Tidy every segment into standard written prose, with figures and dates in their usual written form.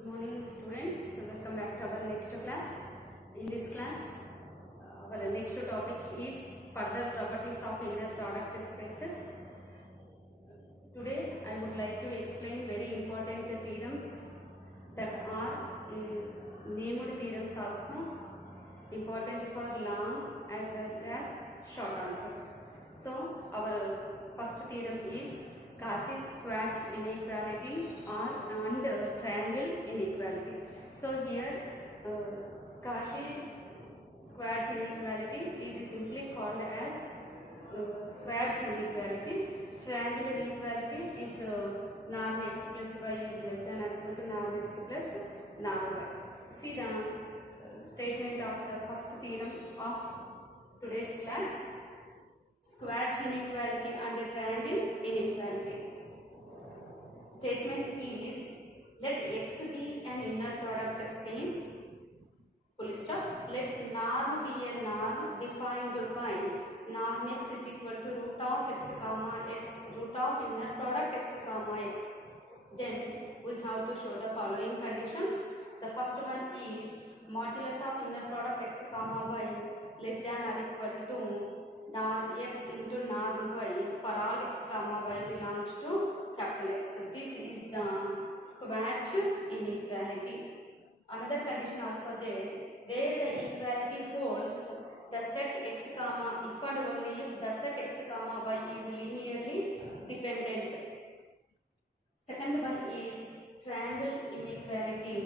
Good morning students, welcome back to our next class. In this class, our next topic is further properties of inner product spaces. Today I would like to explain very important theorems that are named theorems also, important for long as well as short answers. So our first theorem is Cauchy-Schwarz inequality and triangle inequality. So here Cauchy-Schwarz inequality is simply called as Schwarz inequality. Triangle inequality is norm x plus y is less than or equal to norm x plus norm y. See the statement of the first theorem of today's class. Schwarz inequality and triangle inequality. Statement is, let X be an inner product space, full stop. Let norm be a norm defined by norm x is equal to root of x comma x, root of inner product x comma x. Then we have to show the following conditions. The first one is modulus of inner product x comma y less than or equal to norm x into norm y for all x comma y belongs to capital X. This is the Schwarz inequality. Another condition also there, where the equality holds, the set x comma if and only if the set x comma y is linearly dependent. Second one is triangle inequality.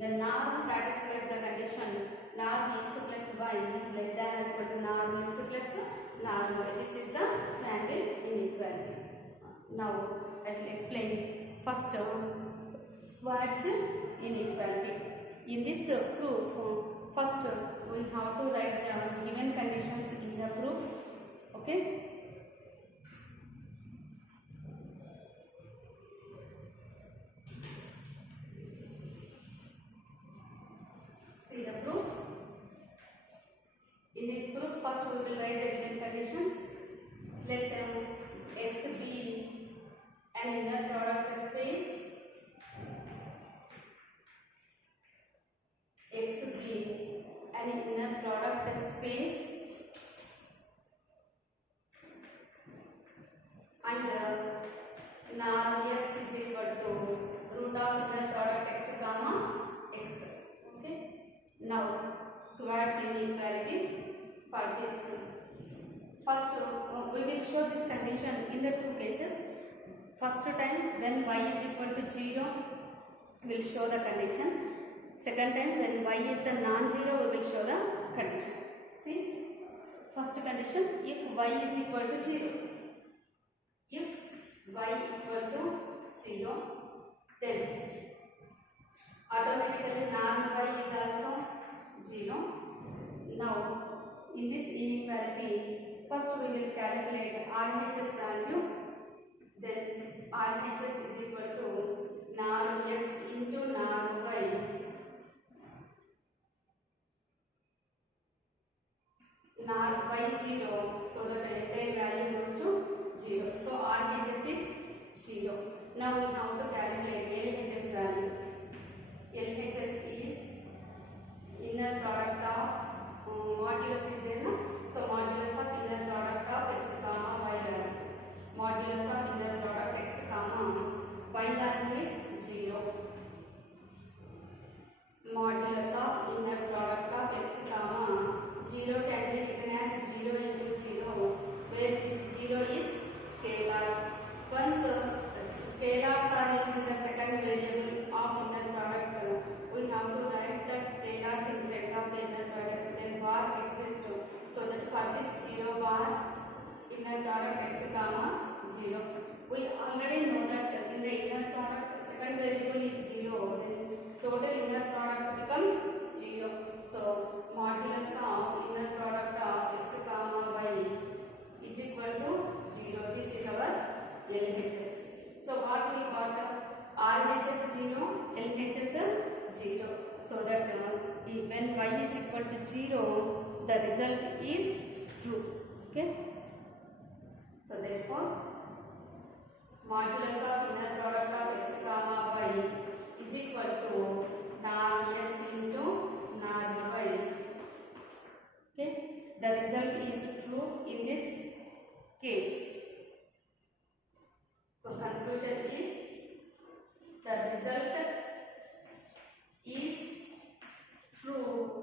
The norm satisfies the condition norm x plus y is less than or equal to norm x plus norm y. This is the triangle inequality. Now I will explain first Schwarz inequality. In this proof, first we have to write the given conditions in the proof. Okay. See the proof. In this proof, first we will write the given conditions. Let X be an inner product space. X be an inner product space and norm x is equal to root of inner product x comma x. Okay. Now Schwarz inequality for this. First we will show this condition in the two cases. First time when y is equal to 0 we will show the condition. Second time when y is the non-zero we will show the condition. See, first condition, if y is equal to 0. If y equal to 0, then automatically non-y is also 0. Now in this inequality, first we will calculate RHS value. Then RHS is equal to norm x into norm y. Norm y 0, so that entire value goes to 0. So RHS is 0. Now we have to calculate LHS value. LHS is inner product of modulus is there, no? So modulus of inner product of x comma y value. Modulus of inner product x comma y value is 0. Modulus of inner product of x comma 0 can be written as 0 into 0, where this 0 is scalar. Once scalars are in the second variable of inner product, we have to write that scalars in front of the inner product, then bar exists. So that for this 0 bar inner product x comma 0. We already know that in the inner product second variable is 0, then total inner product becomes 0. So modulus of inner product of x comma y is equal to 0. This is our LHS. So what we got? RHS 0, LHS 0. So that when y is equal to 0, the result is true. Okay. So therefore, modulus of inner product of x comma y is equal to condition is the result is true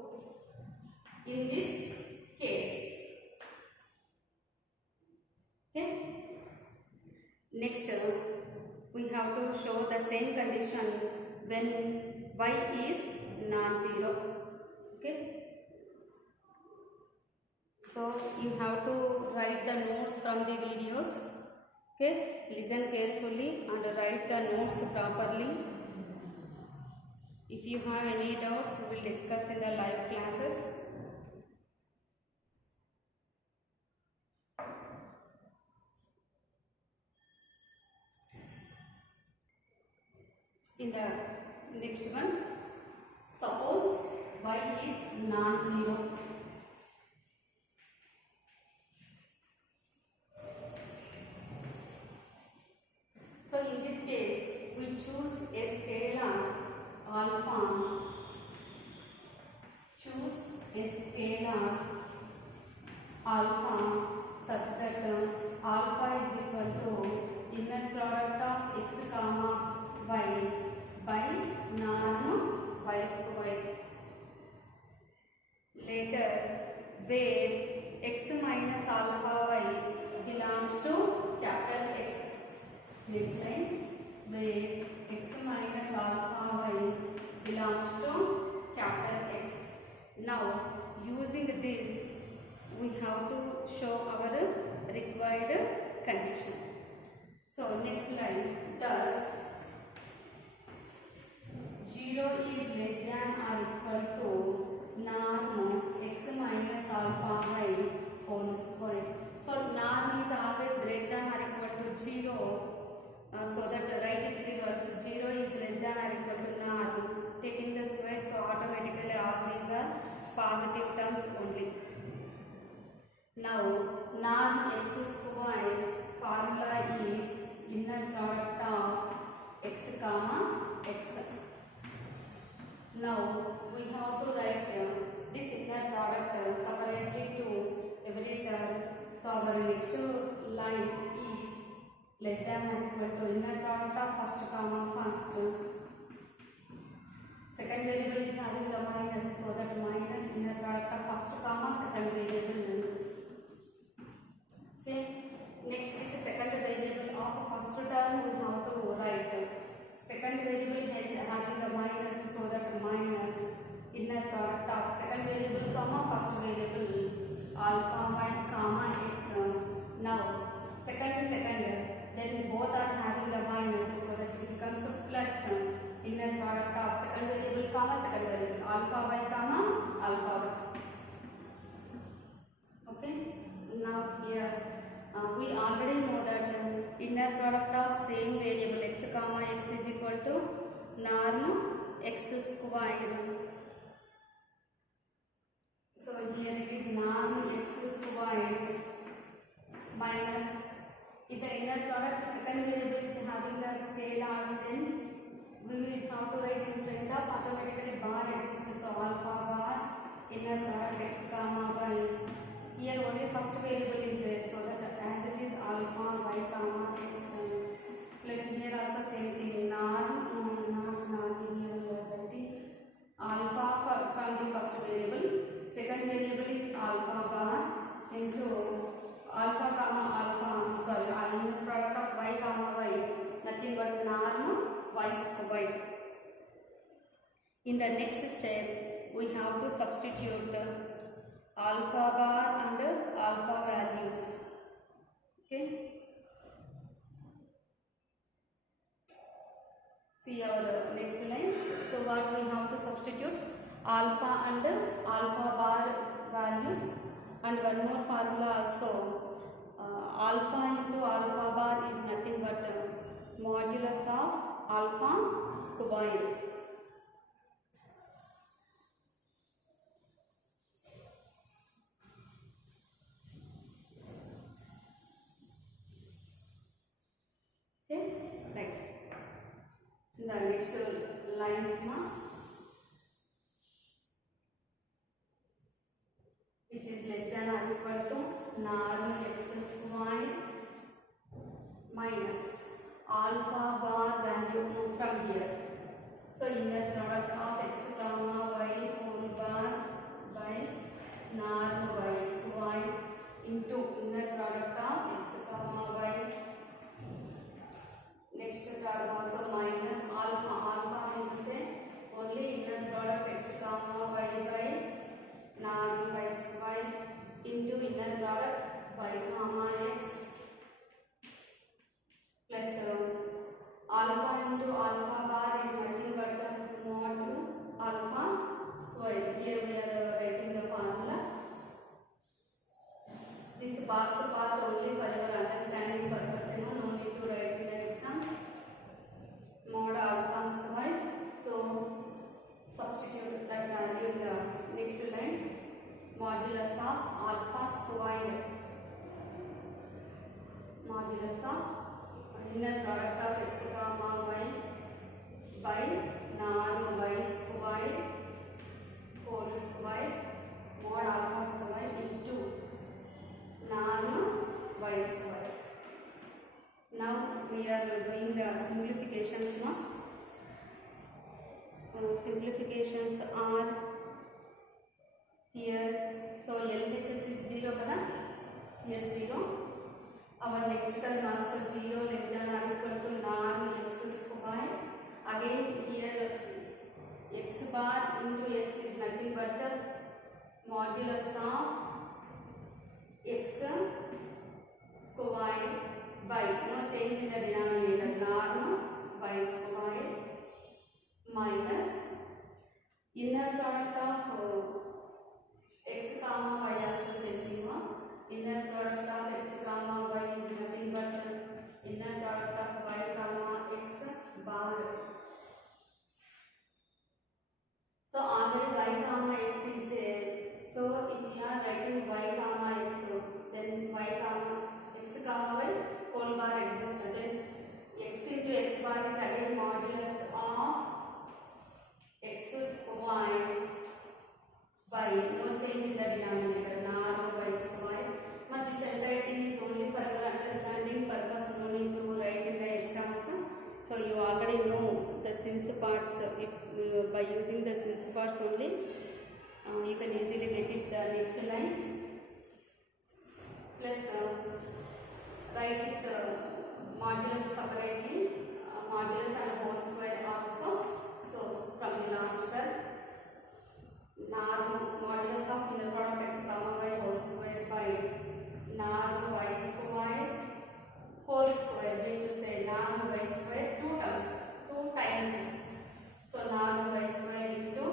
in this case. Okay. Next, we have to show the same condition when y is non-zero. Okay. So you have to write the notes from the videos. Okay. Listen carefully and write the notes properly. If you have any doubts, we will discuss in the live classes. In the next one, suppose y is non-zero. So in this case, we choose a scalar alpha. Choose a scalar alpha such that alpha is equal to inner product of x comma y by norm y square. Later, where x minus alpha y belongs to capital X. Next line, where x minus alpha y belongs to capital X. Now, using this, we have to show our required condition. So, next line, thus 0 is less than or equal to norm x minus alpha y whole square. So, norm is always greater than or equal to 0. So that write it reverse. 0 is less than or equal to norm. Taking the square, so automatically all these are positive terms only. Now, norm x square formula is inner product of x comma x. Now, we have to write this inner product separately to every term. So, our next line is less than or equal to inner product of first comma first. Second variable is having the minus, so that minus inner product of first comma second variable. Okay. Next, with the second variable of first term, we have to write second variable is having the minus, so that minus inner product of second variable comma first variable alpha y comma x. Now, second, then both are having the minus, so that it becomes a plus inner product of second variable comma second variable alpha y comma alpha y. Okay. Now here we already know that inner product of same variable x comma x is equal to norm x square. So here it is norm x square minus, if the inner product second variable is having the scalars, then we will have to write in front of automatically bar exists. So alpha bar inner product x comma y. Here only first variable is there, so that as it is alpha y comma x plus here also same thing norm alpha from the first variable, second variable is alpha bar into alpha comma alpha, sorry, inner product of y comma y, nothing but norm y square. In the next step, we have to substitute alpha bar and alpha values. Okay. See our next lines. So what we have to substitute? Alpha and alpha bar values, and one more formula also. Alpha into alpha bar is nothing but modulus of alpha square. Okay, right. The next lines now, which is less than or equal to norm x square minus alpha come here. So inner product of x comma y whole bar by norm y square into inner product of x comma y. Next term also minus alpha. Alpha means say only inner product x comma y by norm y square into inner product y comma x plus alpha into alpha bar is nothing but mod alpha square. Here we are writing the formula. This box part only for your understanding purpose, no need to write in the exams. Mod alpha square. So substitute that value in the next line. Modulus of alpha square. Modulus of inner product of x comma y by norm y square whole square mod alpha square into norm y square. Now we are doing the simplifications now. Simplifications are here. So LHS is 0 kada, here 0. Our next term also 0 less than or equal to norm x square. Again here x bar into x is nothing but the modulus of x square by, no change in the denominator, norm y square minus inner product of x comma y also same. Inner product of x comma y is nothing but inner product of y comma x bar. So already y comma x is there. So if you are writing y comma x, then y comma x comma y whole bar exists. Then x into x bar is again modulus of x square by, no change in the denominator, norm y square. But this entire thing is only for your understanding purpose, no need to write in the exams. So you already know the since parts. If by using the since parts only, you can easily get it the next lines. Plus write this modulus separately, modulus and whole square also. So from the last term, norm modulus of inner product x comma y whole square by norm y square whole square. We need to say norm y square two times. So norm y square into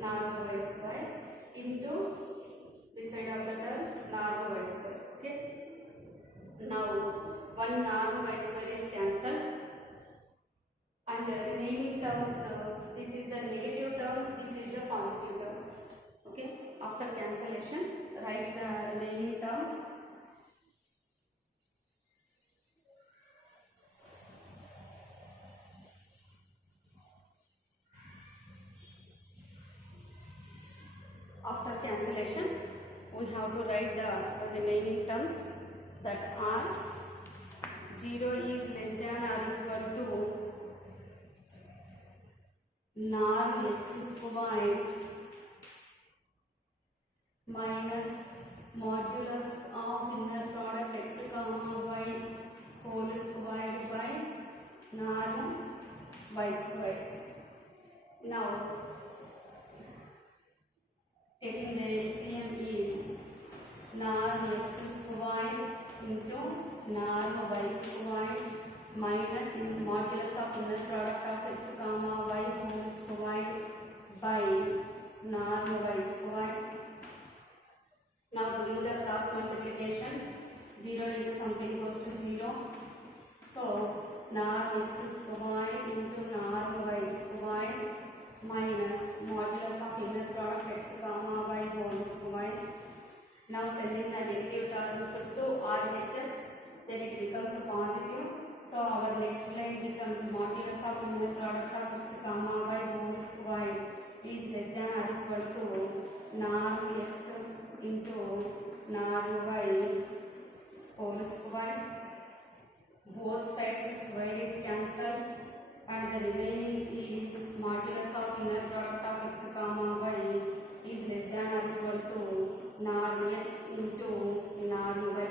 norm y square into this side of the term norm y square. Okay. Now one norm y square is cancelled and the remaining terms, this is the negative term, this is the positive terms. Okay. After cancellation, write the remaining terms. After cancellation, we have to write the remaining terms that are 0 is less than or equal to norm x square minus modulus of inner product x comma y whole square by norm y square. Now taking the LCM is norm x square into norm y square minus in modulus of inner product of x comma y whole square by norm y square. Now doing the cross multiplication, 0 into something goes to 0. So norm x square into norm y square minus modulus of inner product x comma y whole square. Now sending the negative terms to RHS, then it becomes a positive. So our next line becomes modulus of inner product of x comma y whole square is less than or equal to norm x into norm y whole square. Both sides square is cancelled and the remaining is modulus of inner product of x comma y is less than or equal to norm x into norm y.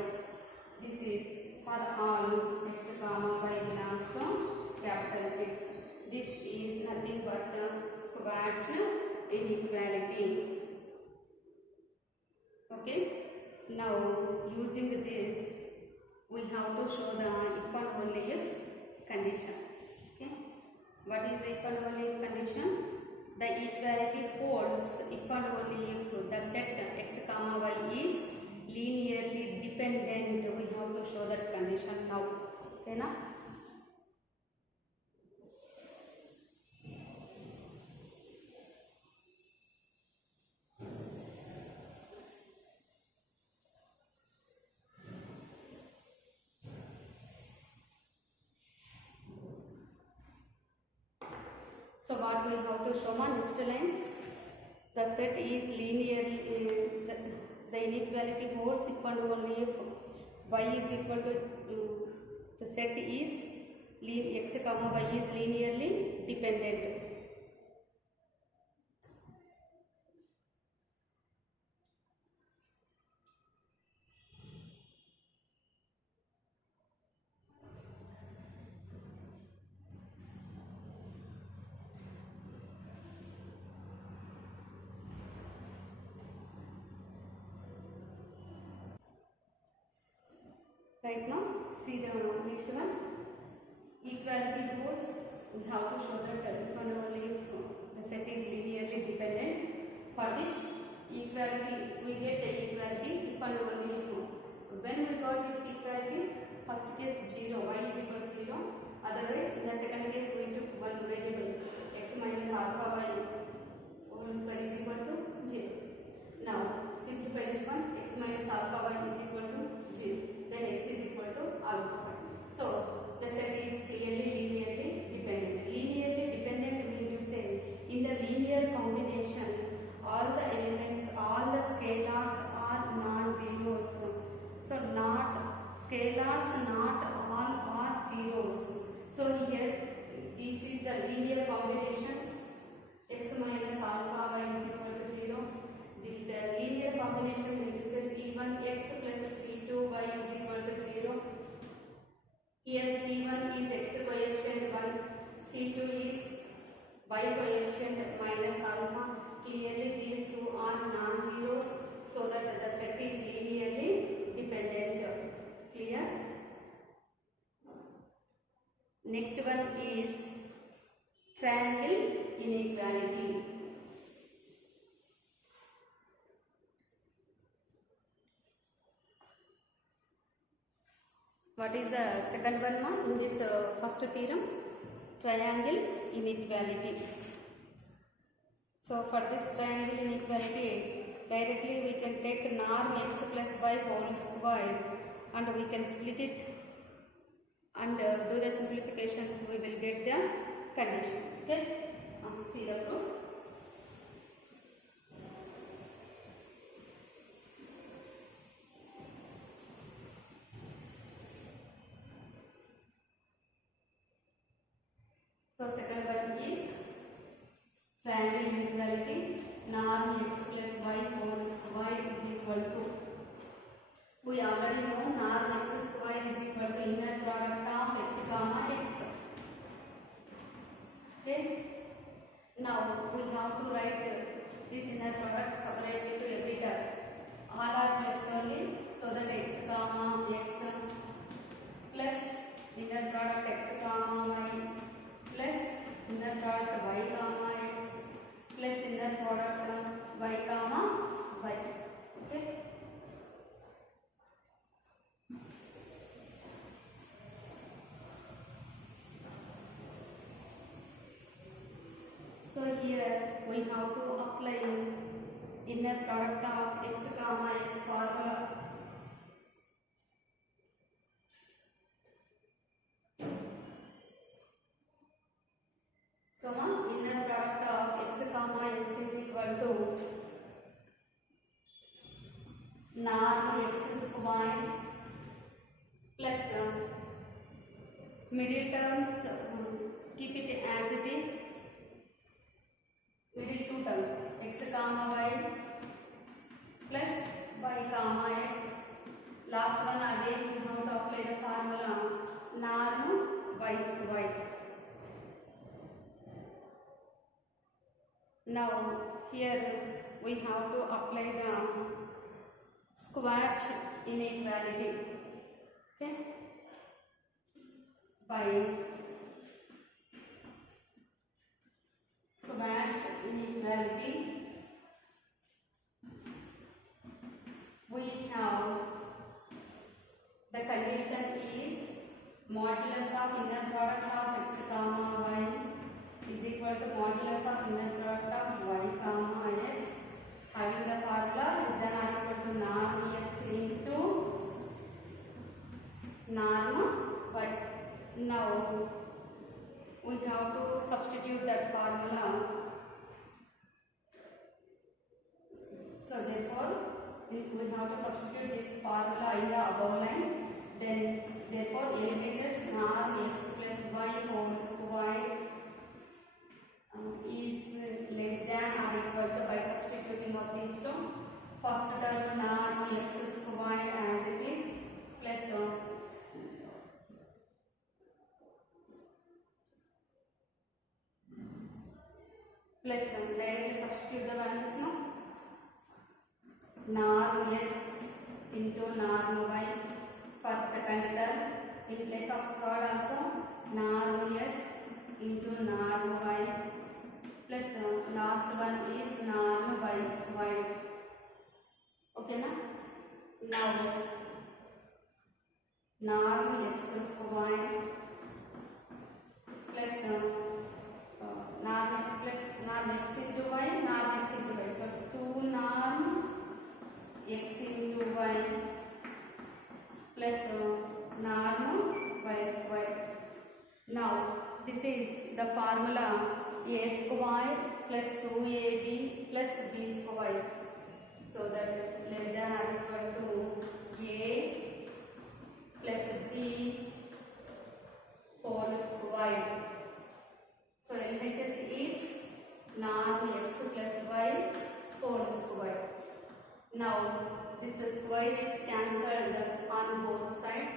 This is for all x comma y belongs to capital X. This is nothing but Schwarz inequality. Okay. Now using this we have to show the if and only if condition. Okay. What is the if and only if condition? The equality holds if and only if the set x comma y is linearly dependent. We have to show that condition now. Okay na? So what we have to show on next lines? The set is linearly, the inequality holds if and only if y is equal to, the set is x comma y is linearly dependent. Right now, see the next one. Equality holds. We have to show that if and only if the set is linearly dependent. For this equality, we get the equality if and only if. When we got this equality, first case 0, y is equal to 0. Otherwise, in the second case, we took one variable x minus alpha y whole square is equal to 0. Now, simplify this one. X minus alpha y is equal to 0. Then x is equal to alpha y. So the set is clearly linearly dependent. Linearly dependent means you say in the linear combination all the elements, all the scalars are non-zeros. So not scalars, not all are zeros. So here this is the linear combination x minus alpha y is equal to 0. The linear combination reduces c1x plus c2y is equal to 0. Here c1 is x coefficient 1, c2 is y coefficient minus alpha. Clearly these two are non-zeros, so that the set is linearly dependent. Clear? Next one is triangle inequality. What is the second one in this first theorem? Triangle inequality. So for this triangle inequality, directly we can take norm x plus y whole square and we can split it and do the simplifications. We will get the condition. Okay? See the proof. So second one is triangle inequality. Norm x plus y whole square is equal to, we already know norm x square is equal to inner product of x comma x. Okay. Now we have to write this inner product separately to every term. All are plus only, so that x comma x plus inner product x comma y plus inner product y comma x plus inner product y comma y. Okay. So here we have to apply inner product of x comma x formula. So inner product of x comma x is equal to norm x square plus middle terms keep it Now here we have to apply the Schwarz inequality. Okay, by Schwarz inequality we have the condition is modulus of inner product of x comma y is equal to modulus of inner product of y comma x, having the formula is then equal to norm x into norm y. Now we have to substitute that formula. So therefore we have to substitute this formula in the above line. Then therefore LHS norm x plus y whole square is less than or equal to, by substituting of these two, first term norm x square as it is plus directly substitute the values now. Norm x into norm y for second term, in place of third also norm x into norm y plus last one is norm y square. Okay na? Now norm x square plus norm x plus norm x into y, norm x into y. So 2 norm x into y plus norm y square. Now this is the formula a square plus 2ab plus b square. So that less than or equal to a plus b whole square. So LHS is norm x plus y whole square. Now this square is cancelled on both sides,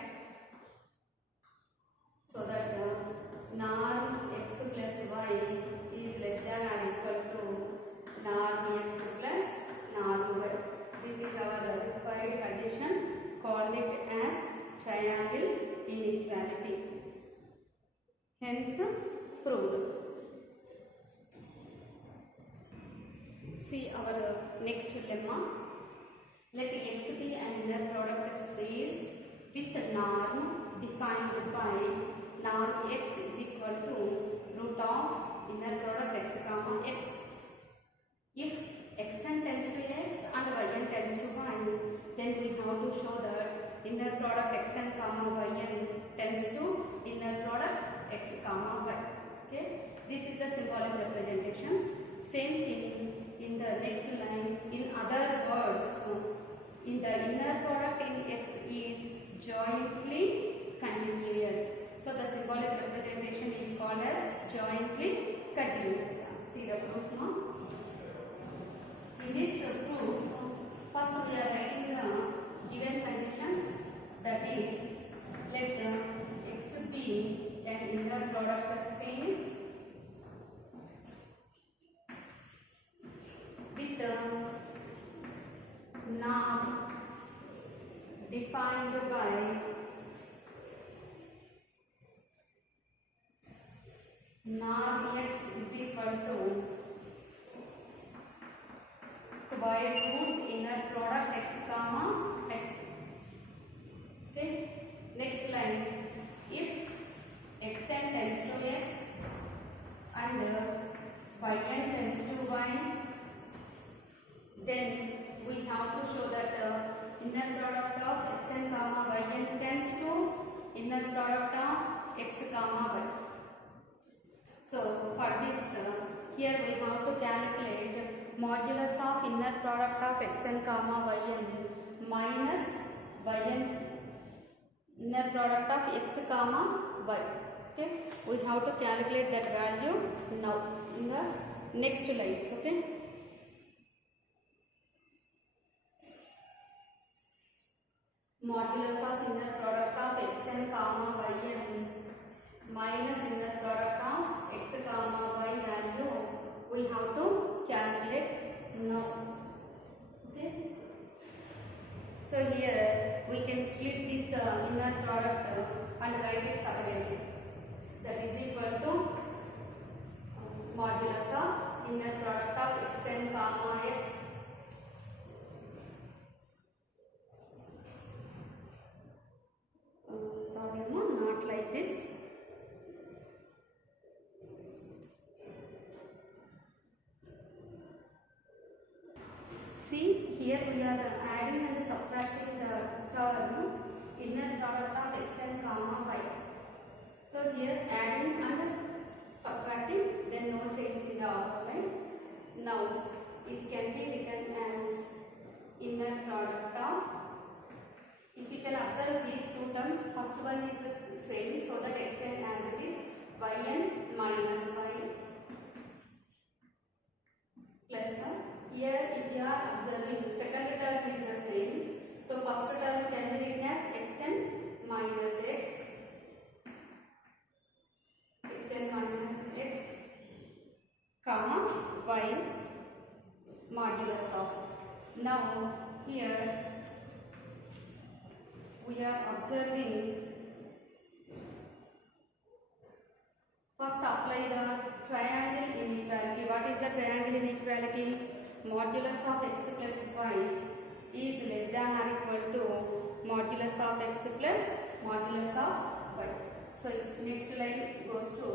so that norm x plus y is less than or equal to norm x plus norm y. This is our required condition, called it as triangle inequality. Hence proved. See our next lemma. Let x be an inner product space with norm defined by norm x is equal to root of inner product x comma x. If xn tends to x and yn tends to y, then we have to show that inner product xn comma yn tends to inner product x comma y. Okay, this is the symbolic representations. Same thing in the next line. In other words, in the inner product in x is jointly continuous. So the symbolic representation is called as jointly continuous. See the proof now. In this proof, first we are writing the given conditions, that is, let x be an inner product space with the norm defined by norm x is equal to square root inner product x comma x. Okay, next line. If xn tends to x and yn tends to y, then we have to show that inner product of xn comma yn tends to inner product of x comma y. So for this, here we have to calculate modulus of inner product of xn comma yn minus yn inner product of x comma y. Okay, we have to calculate that value now in the next lines. Okay, modulus of inner product of xn comma yn minus inner product of x comma y value we have to So here we can split this inner product and write it separately. That is equal to modulus of inner product of xn comma x sorry not like this. See, here we are adding and subtracting the term inner product of xn comma y. So here adding and subtracting, then no change in the outline. Now it can be written as inner product of, if you can observe these two terms, first one is same, so that xn as it is yn minus y plus 1. Here if you are observing the second term is the same, so first term can be written as xn minus x, xn minus x comma y modulus of. Now here we are observing, first apply the triangle inequality. What is the triangle inequality? Modulus of x plus y is less than or equal to modulus of x plus modulus of y. So next line goes to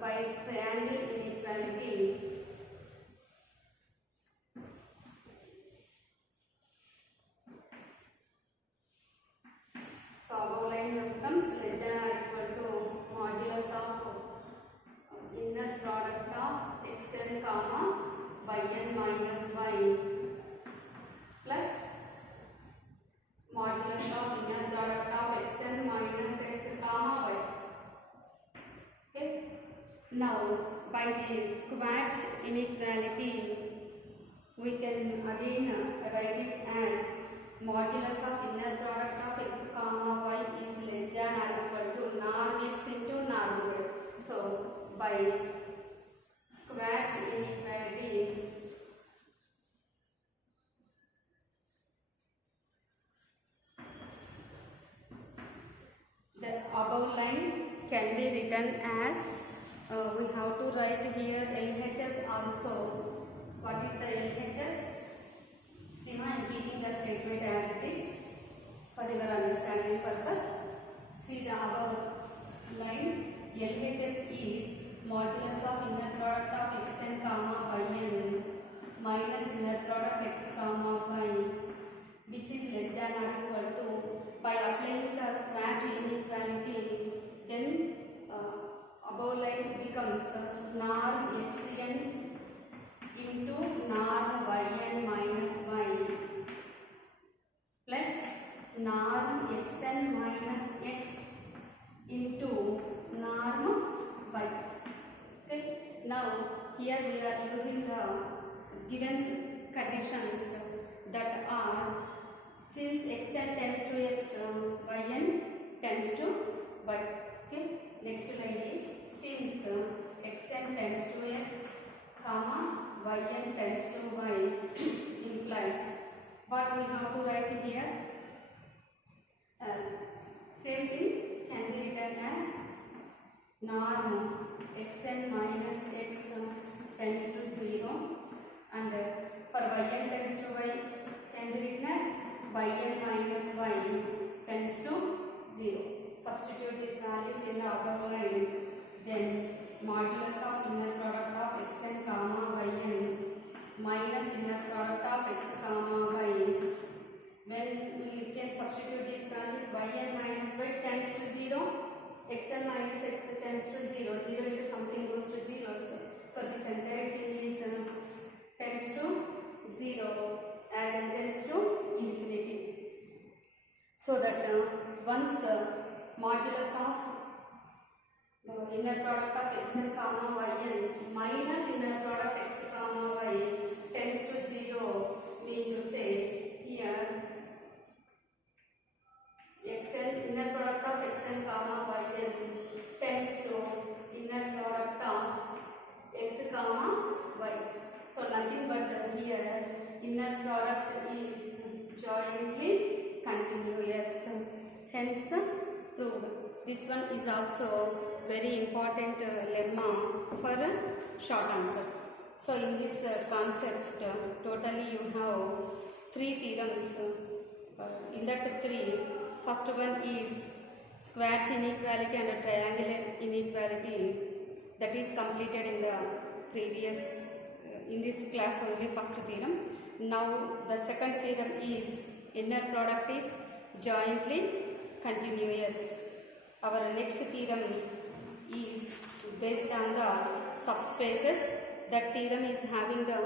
by triangle inequality. So above line becomes less than or equal to modulus of inner product of xn comma yn minus y plus modulus of inner product of xn minus x comma y. Okay. Now by the Schwarz inequality we can again write it as modulus of inner product of x comma y is less than or equal to norm x into norm y. So by Schwarz inequality the above line can be written as we have to write here LHS also. What is the LHS? See, I am keeping the statement as it is for your understanding purpose. See the above line, LHS is modulus of inner product of xn comma yn minus inner product x comma y, which is less than or equal to, by applying the Schwarz inequality, then above line becomes norm xn into norm yn minus y plus norm xn minus x into norm y. Okay. Now here we are using the given conditions that are, since xn tends to x, yn tends to y. Okay. Next line is, since xn tends to x, comma yn tends to y implies, what we have to write here, same thing can be written as norm xn minus x tends to 0, and for yn tends to y can be written as yn minus y tends to 0. Substitute these values in the above line, then modulus of inner product of xn comma yn minus inner product of x comma y. When we can substitute these values, yn minus y tends to 0, xn minus x tends to 0, 0 into something goes to 0, so this entire thing is tends to 0 as it tends to infinity. So that once modulus of inner product of xn comma yn minus inner product x comma y tends to 0, mean to say here xn inner product of xn comma yn tends to inner product of x comma y. So nothing but here inner product is joint is also very important lemma for short answers. So in this concept, totally you have 3 theorems. In that 3, first one is square inequality and triangular inequality, that is completed in the previous in this class only, first theorem. Now the second theorem is inner product is jointly continuous. Our next theorem is based on the subspaces. That theorem is having the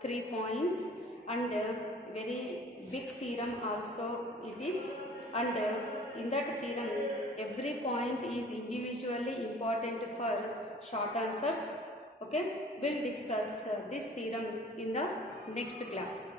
3 points, and very big theorem also it is, and in that theorem every point is individually important for short answers. Okay, we'll discuss this theorem in the next class.